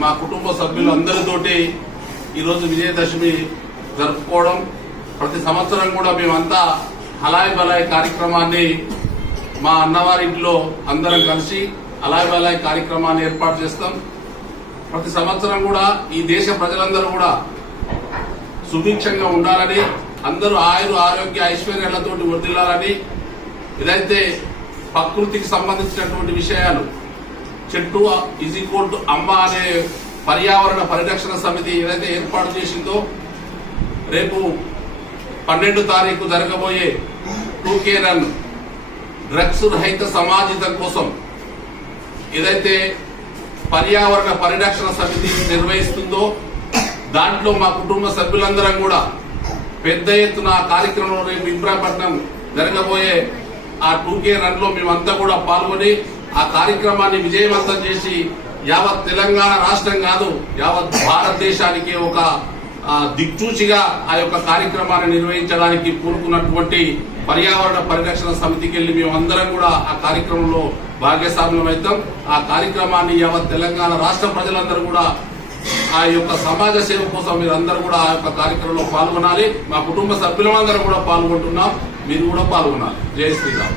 మా కుటుంబ సభ్యులు అందరితోటి ఈరోజు విజయదశమి జరుపుకోవడం, ప్రతి సంవత్సరం కూడా మేమంతా హలాయ్ బలాయ్ కార్యక్రమాన్ని మా అన్నవారింట్లో అందరం కలిసి హలాయ్ బలాయ్ కార్యక్రమాన్ని ఏర్పాటు చేస్తాం. ప్రతి సంవత్సరం కూడా ఈ దేశ ప్రజలందరూ కూడా సుభిక్షంగా ఉండాలని, అందరూ ఆరోగ్య ఐశ్వర్యాలతో వర్ధిల్లాలని, ఏదైతే ప్రకృతికి సంబంధించినటువంటి విషయాలు చెట్టు ఈజ్ ఈక్వల్ టు అమ్మ అనే పర్యావరణ పరిరక్షణ సమితి ఏదైతే ఏర్పాటు చేసిందో, రేపు 12 తారీఖు జరగబోయే 2K రన్ డ్రగ్స్ రహిత సమాజం కోసం ఏదైతే పర్యావరణ పరిరక్షణ సమితి నిర్వహిస్తుందో దాంట్లో మా కుటుంబ సభ్యులందరం కూడా పెద్ద ఎత్తున ఆ కార్యక్రమంలో రేపు ఇబ్రాహీంపట్నం జరగబోయే ఆ 2K రన్ లో మేమంతా కూడా పాల్గొని ఆ కార్యక్రమాన్ని విజయవంతం చేసి యావత్ తెలంగాణ రాష్ట్రం కాదు యావత్ భారతదేశానికి ఒక దిక్చూచిగా ఆ యొక్క కార్యక్రమాన్ని నిర్వహించడానికి పూనుకున్నటువంటి పర్యావరణ పరిరక్షణ సమితికి వెళ్లి మేమందరం కూడా ఆ కార్యక్రమంలో భాగస్వామ్యం అవుతాం. ఆ కార్యక్రమాన్ని యావత్ తెలంగాణ రాష్ట్ర ప్రజలందరూ కూడా ఆ యొక్క సమాజ సేవ కోసం మీరందరూ కూడా ఆ యొక్క కార్యక్రమంలో పాల్గొనాలి. మా కుటుంబ సభ్యులందరూ కూడా పాల్గొంటున్నాం, మీరు కూడా పాల్గొనాలి. జై శ్రీరామ్.